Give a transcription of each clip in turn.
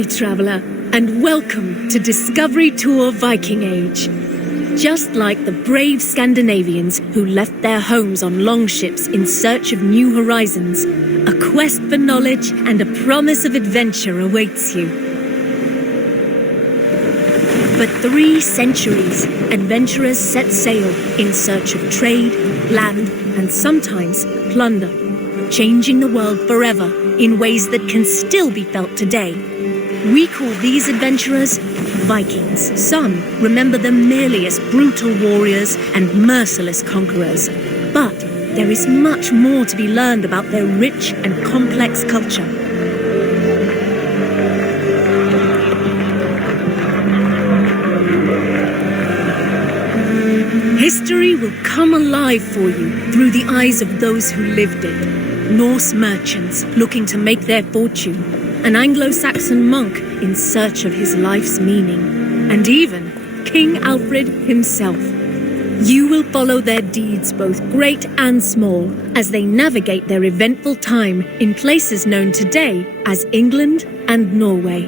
Goodbye, traveler, and welcome to Discovery Tour Viking Age. Just like the brave Scandinavians who left their homes on longships in search of new horizons, a quest for knowledge and a promise of adventure awaits you. For 3 centuries, adventurers set sail in search of trade, land, and sometimes plunder, changing the world forever in ways that can still be felt today. We call these adventurers Vikings. Some remember them merely as brutal warriors and merciless conquerors. But there is much more to be learned about their rich and complex culture. History will come alive for you through the eyes of those who lived it. Norse merchants looking to make their fortune, an Anglo-Saxon monk in search of his life's meaning, and even King Alfred himself. You will follow their deeds, both great and small, as they navigate their eventful time in places known today as England and Norway.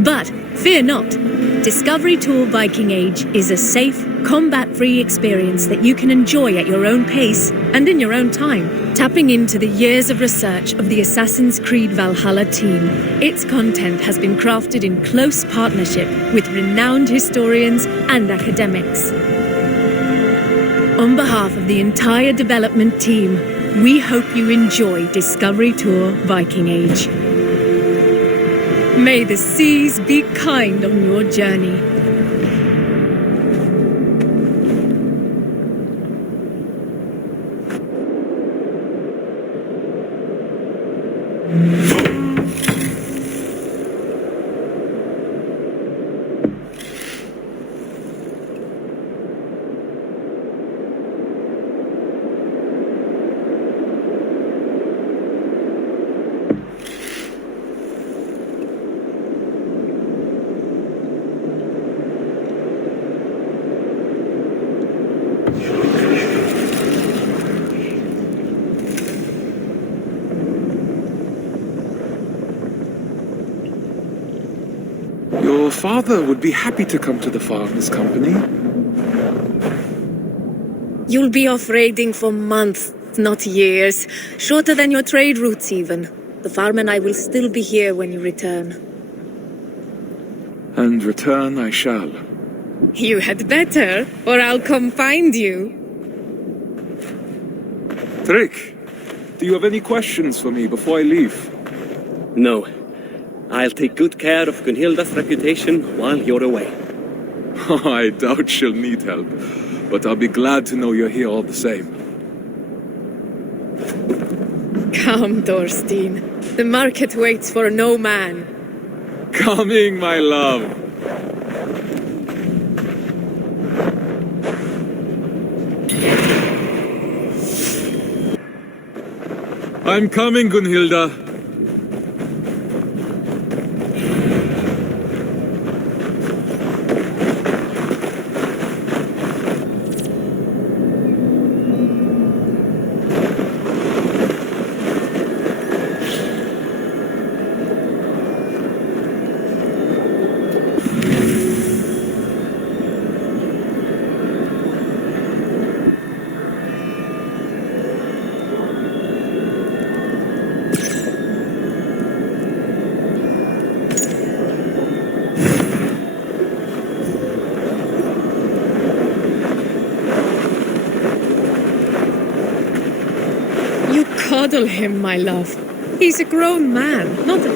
But fear not. Discovery Tour Viking Age is a safe, combat-free experience that you can enjoy at your own pace and in your own time, tapping into the years of research of the Assassin's Creed Valhalla team. Its content has been crafted in close partnership with renowned historians and academics. On behalf of the entire development team, we hope you enjoy Discovery Tour Viking Age. May the seas be kind on your journey. Your father would be happy to come to the farmer's company. You'll be off raiding for months, not years. Shorter than your trade routes even. The farm and I will still be here when you return. And return I shall. You had better, or I'll come find you. Trick, do you have any questions for me before I leave? No. I'll take good care of Gunhilda's reputation while you're away. I doubt she'll need help, but I'll be glad to know you're here all the same. Come, Thorstein. The market waits for no man. Coming, my love. I'm coming, Gunhilda. Cuddle him, my love. He's a grown man, not a...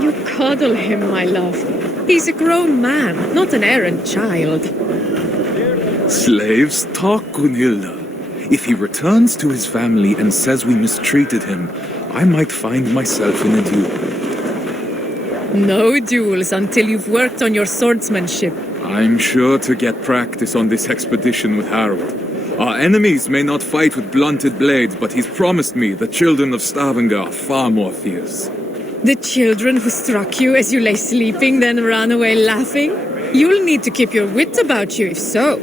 You cuddle him, my love. He's a grown man, not an errant child. Slaves talk, Gunhilda. If he returns to his family and says we mistreated him, I might find myself in a duel. No duels until you've worked on your swordsmanship. I'm sure to get practice on this expedition with Harold. Our enemies may not fight with blunted blades, but he's promised me the children of Stavanger are far more fierce. The children who struck you as you lay sleeping, then ran away laughing? You'll need to keep your wit about you, if so.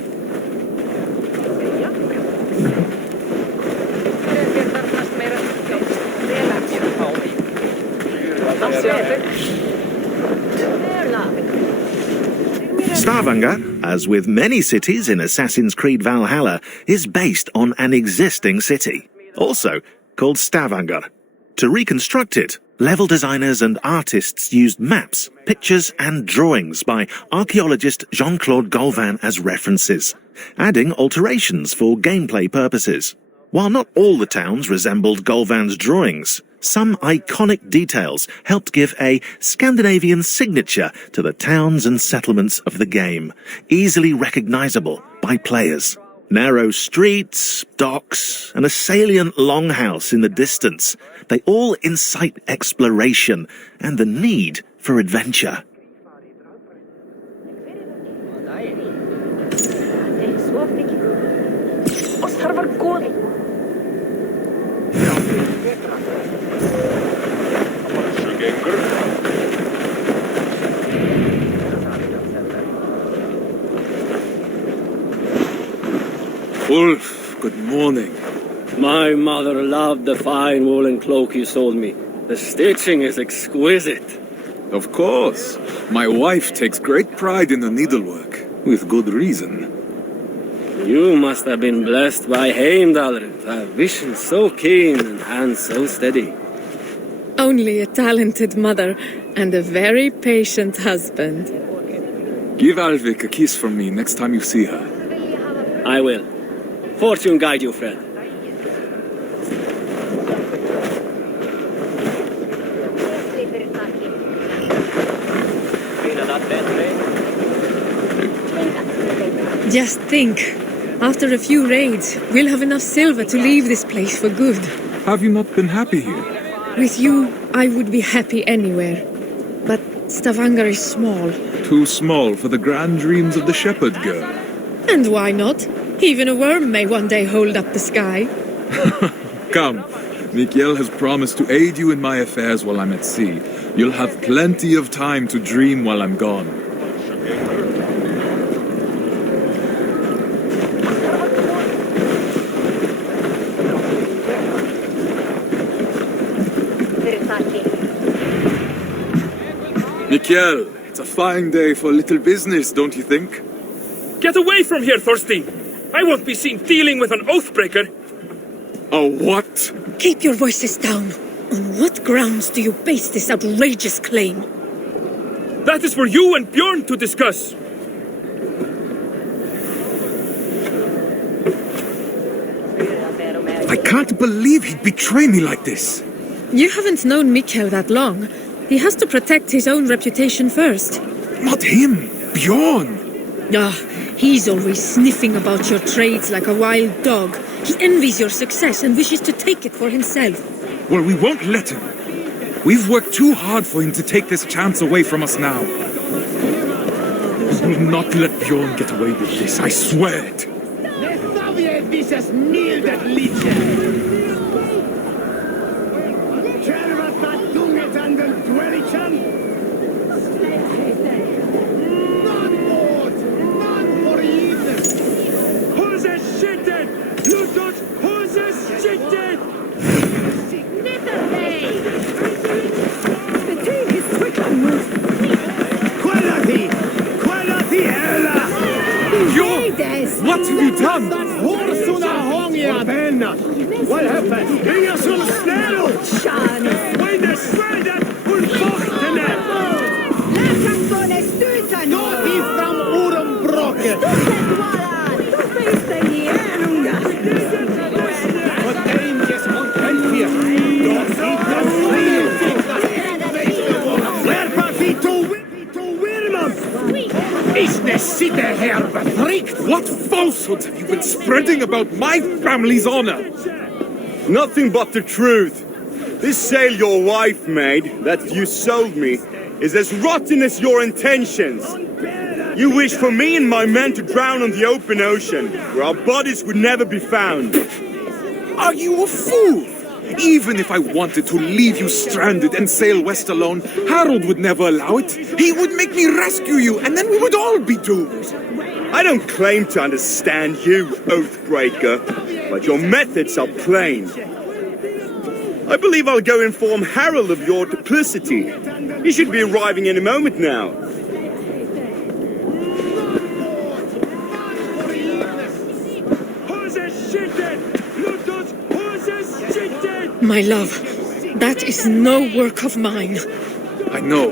Stavanger, as with many cities in Assassin's Creed Valhalla, is based on an existing city, also called Stavanger. To reconstruct it, level designers and artists used maps, pictures and drawings by archaeologist Jean-Claude Gauvin as references, adding alterations for gameplay purposes. While not all the towns resembled Gauvin's drawings, some iconic details helped give a Scandinavian signature to the towns and settlements of the game, easily recognizable by players. Narrow streets, docks, and a salient longhouse in the distance, they all incite exploration and the need for adventure. Ulf, good morning. My mother loved the fine woolen cloak you sold me. The stitching is exquisite. Of course. My wife takes great pride in the needlework, with good reason. You must have been blessed by Heimdall, a vision so keen and hands so steady. Only a talented mother and a very patient husband. Give Alvik a kiss from me next time you see her. I will. Fortune guide you, friend. Just think, after a few raids, we'll have enough silver to leave this place for good. Have you not been happy here? With you, I would be happy anywhere. But Stavanger is small. Too small for the grand dreams of the shepherd girl. And why not? Even a worm may one day hold up the sky. Come, Mikhail has promised to aid you in my affairs while I'm at sea. You'll have plenty of time to dream while I'm gone. Mikhail, it's a fine day for a little business, don't you think? Get away from here, Thorstein! I won't be seen dealing with an oathbreaker! A what? Keep your voices down. On what grounds do you base this outrageous claim? That is for you and Bjorn to discuss! I can't believe he'd betray me like this. You haven't known Mikhail that long. He has to protect his own reputation first. Not him, Bjorn. Ah, he's always sniffing about your trades like a wild dog. He envies your success and wishes to take it for himself. Well, we won't let him. We've worked too hard for him to take this chance away from us now. We will not let Bjorn get away with this, I swear it. What have you done? What happened? Bring us some snäll! When the spreadet will vochtene! Laat hem voor de stuiten! Not die from Urenbrocken! Du bist der Jänunga! What dangerous on Helfir! Dort sieht das Spiel! Werpa wie to Wirmam! Is the city here befreaked? What falsehoods have you been spreading about my family's honor? Nothing but the truth. This sail your wife made, that you sold me, is as rotten as your intentions. You wish for me and my men to drown on the open ocean, where our bodies would never be found. Are you a fool? Even if I wanted to leave you stranded and sail west alone, Harold would never allow it. He would make me rescue you, and then we would all be doomed. I don't claim to understand you, Oathbreaker, but your methods are plain. I believe I'll go inform Harold of your duplicity. He should be arriving any moment now. My love, that is no work of mine. I know.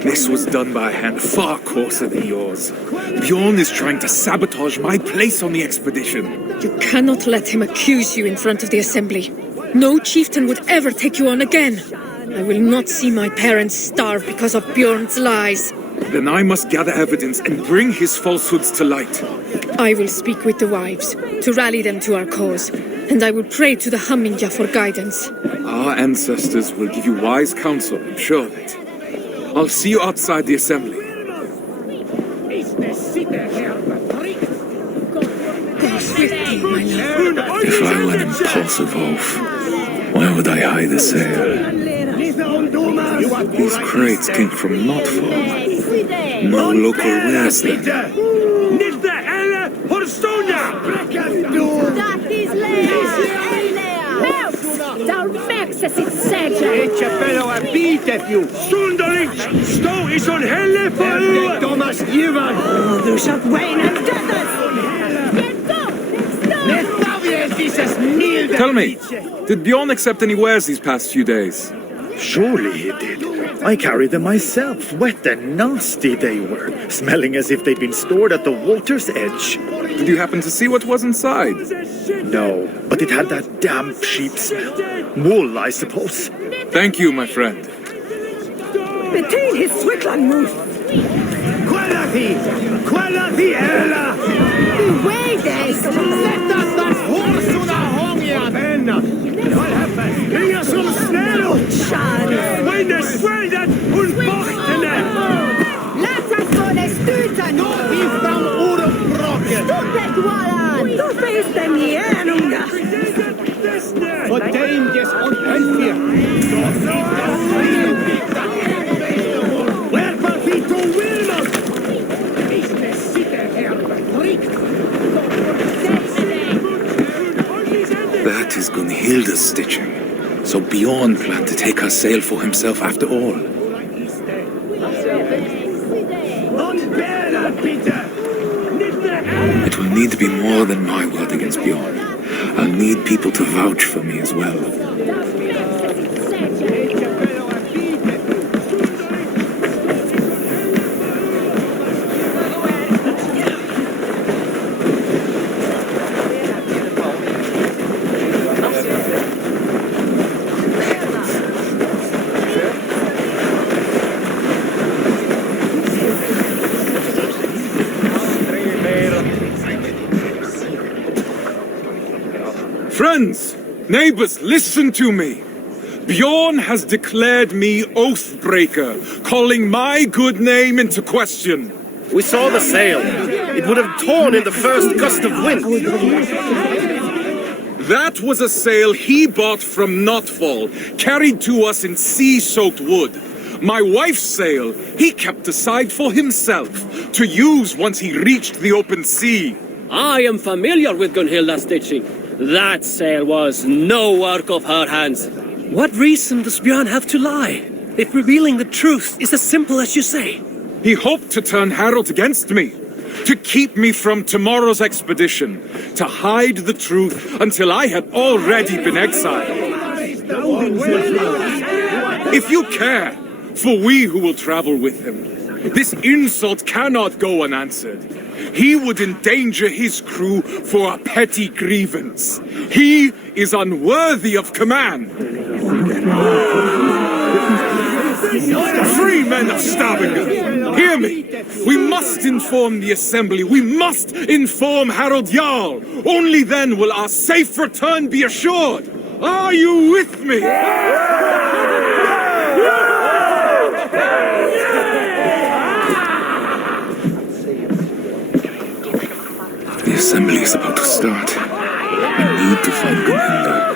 This was done by a hand far coarser than yours. Bjorn is trying to sabotage my place on the expedition. You cannot let him accuse you in front of the assembly. No chieftain would ever take you on again. I will not see my parents starve because of Bjorn's lies. Then I must gather evidence and bring his falsehoods to light. I will speak with the wives to rally them to our cause, and I will pray to the Hamminja for guidance. Our ancestors will give you wise counsel, I'm sure of it. I'll see you outside the assembly. Go swiftly, my love. If I were an impulsive oaf, why would I hide the sail? These crates came from Notfall. No local wares them. Stå I sån helle för Thomas Givan! Du shalt wayne and Tell me, did Bjorn accept any wares these past few days? Surely he did. I carried them myself. Wet and nasty they were, smelling as if they'd been stored at the water's edge. Did you happen to see what was inside? No, but it had that damp sheep smell. Wool, I suppose. Thank you, my friend. Betyr his Swickland move. Quality, Ella! Wait, let us not horse on a hongia, Penna! What happened? Inga som snäll! When the sweldat unbochtene! Låt oss få det stutan! Vi fram orumbrocken! Stopet varan! Då finns den igen, unga! For dangers on Elfir! That is Gunhilda's stitching. So Bjorn planned to take her sail for himself after all. It will need to be more than my word against Bjorn. I'll need people to vouch for me as well. Friends, neighbors, listen to me. Bjorn has declared me Oathbreaker, calling my good name into question. We saw the sail. It would have torn in the first gust of wind. That was a sail he bought from Notfall, carried to us in sea-soaked wood. My wife's sail he kept aside for himself, to use once he reached the open sea. I am familiar with Gunhilda's stitching. That sail was no work of her hands. What reason does Bjorn have to lie, if revealing the truth is as simple as you say? He hoped to turn Harold against me, to keep me from tomorrow's expedition, to hide the truth until I had already been exiled. If you care for we who will travel with him, this insult cannot go unanswered. He would endanger his crew for a petty grievance. He is unworthy of command. Free men of Stavanger, hear me. We must inform the assembly. We must inform Harold Jarl. Only then will our safe return be assured. Are you with me? The assembly is about to start. I need to find Gunhilda.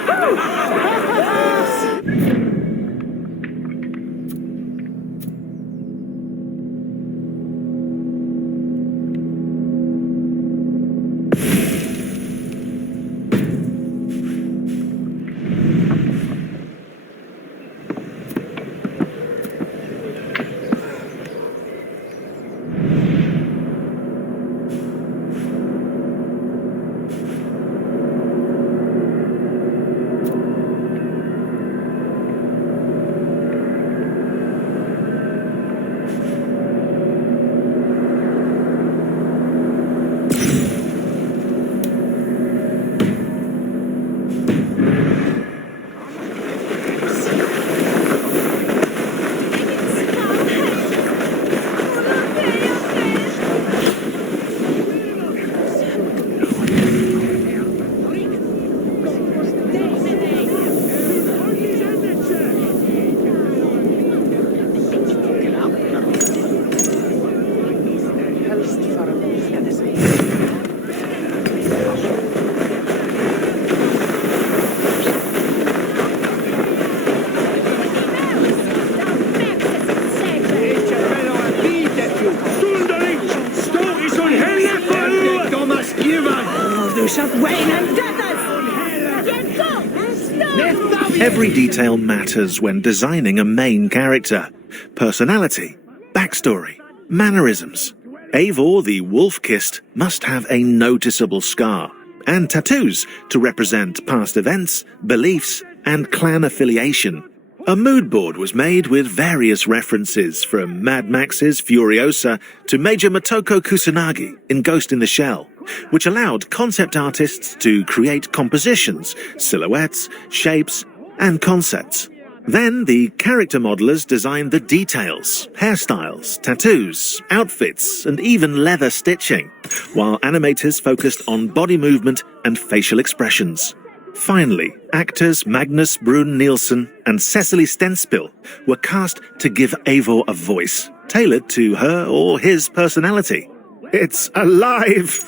Every detail matters when designing a main character. Personality, backstory, mannerisms. Eivor the wolf-kissed must have a noticeable scar, and tattoos to represent past events, beliefs, and clan affiliation. A mood board was made with various references from Mad Max's Furiosa to Major Motoko Kusanagi in Ghost in the Shell, which allowed concept artists to create compositions, silhouettes, shapes, and concepts. Then the character modelers designed the details, hairstyles, tattoos, outfits, and even leather stitching, while animators focused on body movement and facial expressions. Finally, actors Magnus Brun Nielsen and Cecily Stenspill were cast to give Eivor a voice, tailored to her or his personality. It's alive!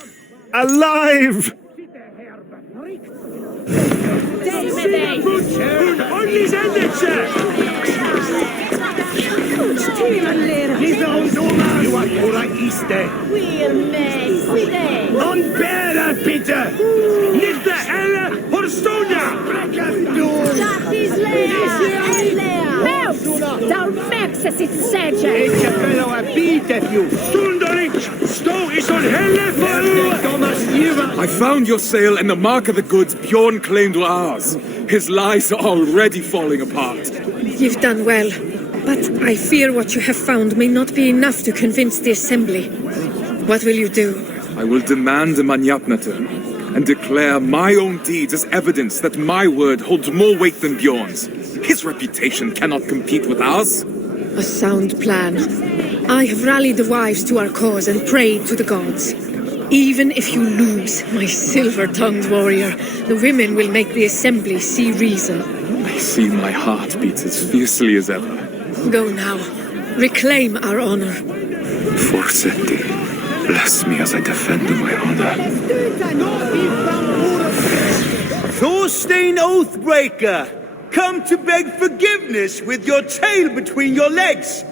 Alive! I found your sail and the mark of the goods Bjorn claimed were ours. His lies are already falling apart. You've done well, but I fear what you have found may not be enough to convince the Assembly. What will you do? I will demand a Manyapnater and declare my own deeds as evidence that my word holds more weight than Bjorn's. His reputation cannot compete with ours. A sound plan. I have rallied the wives to our cause and prayed to the gods. Even if you lose, my silver-tongued warrior, the women will make the Assembly see reason. I see my heart beats as fiercely as ever. Go now. Reclaim our honor. Forsetti, bless me as I defend my honor. Thorstein Oathbreaker, come to beg forgiveness with your tail between your legs.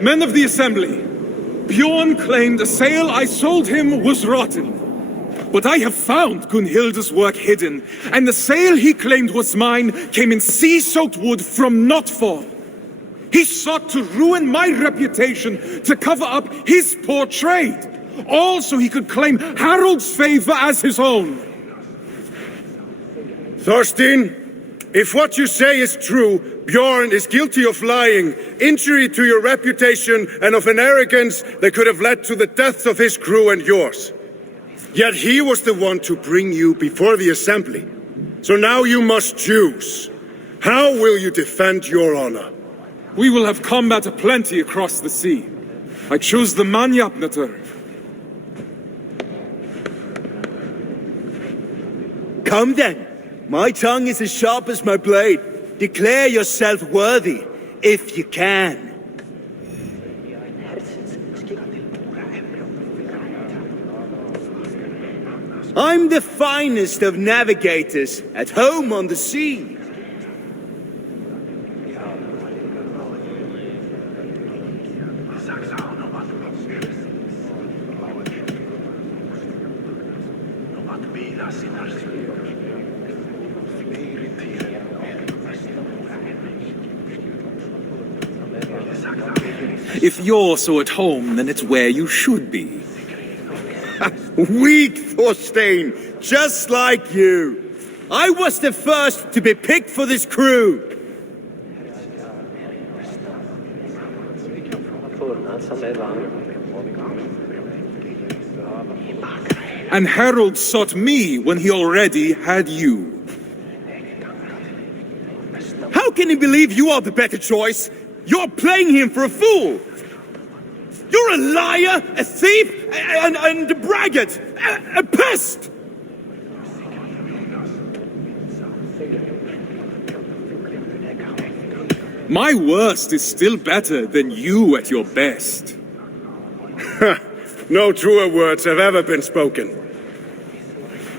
Men of the Assembly, Bjorn claimed a sail I sold him was rotten. But I have found Gunhilda's work hidden, and the sail he claimed was mine came in sea-soaked wood from Notfall. He sought to ruin my reputation to cover up his poor trade, all so he could claim Harald's favor as his own. Thorstein, if what you say is true, Bjorn is guilty of lying, injury to your reputation, and of an arrogance that could have led to the deaths of his crew and yours. Yet he was the one to bring you before the Assembly. So now you must choose. How will you defend your honor? We will have combat aplenty across the sea. I choose the Manyapnater. Come then. My tongue is as sharp as my blade. Declare yourself worthy, if you can. I'm the finest of navigators, at home on the sea. If you're so at home, then it's where you should be. Weak, Thorstein, just like you. I was the first to be picked for this crew. And Harold sought me when he already had you. How can he believe you are the better choice? You're playing him for a fool. You're a liar, a thief, and a braggart, a pest! My worst is still better than you at your best. No truer words have ever been spoken.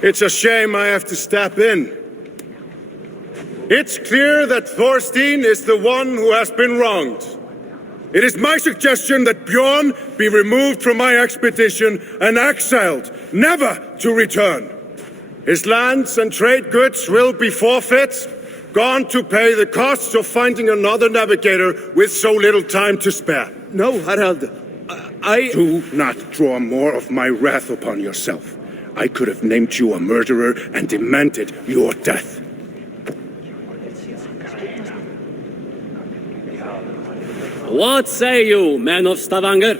It's a shame I have to step in. It's clear that Thorstein is the one who has been wronged. It is my suggestion that Bjorn be removed from my expedition and exiled, never to return. His lands and trade goods will be forfeit, gone to pay the costs of finding another navigator with so little time to spare. No, Harald. Do not draw more of my wrath upon yourself. I could have named you a murderer and demanded your death. What say you, men of Stavanger?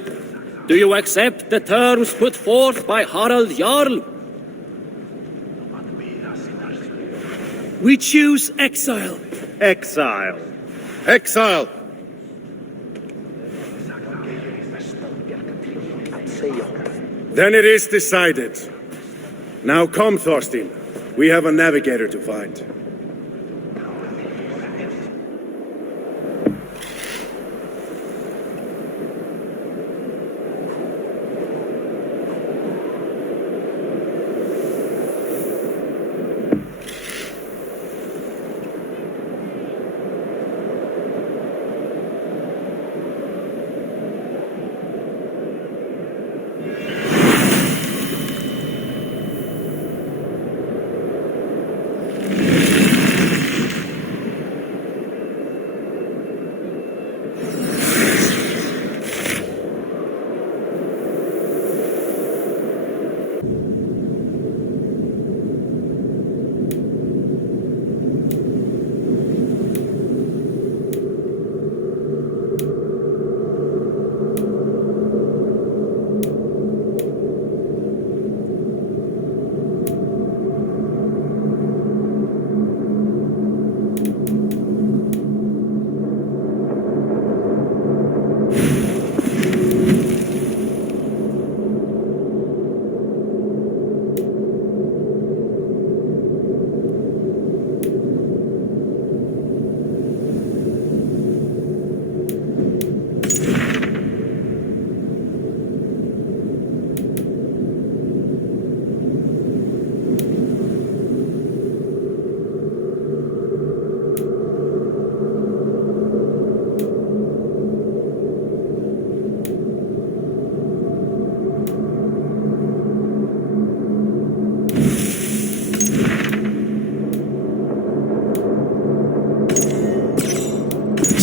Do you accept the terms put forth by Harald Jarl? We choose exile. Exile. Exile! Then it is decided. Now come, Thorstein. We have a navigator to find.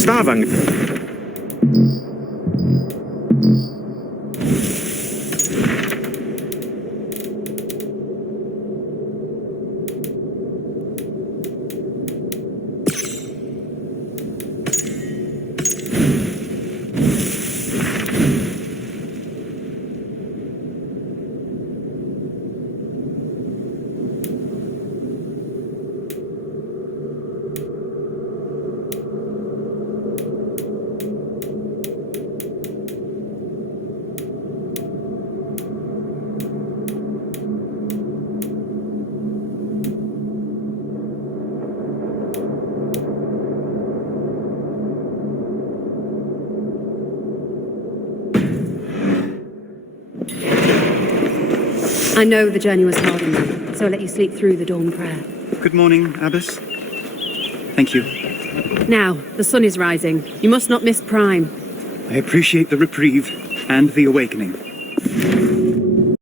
Stavanger. I know the journey was hard on you, so I'll let you sleep through the dawn prayer. Good morning, Abbess. Thank you. Now, the sun is rising. You must not miss prime. I appreciate the reprieve and the awakening.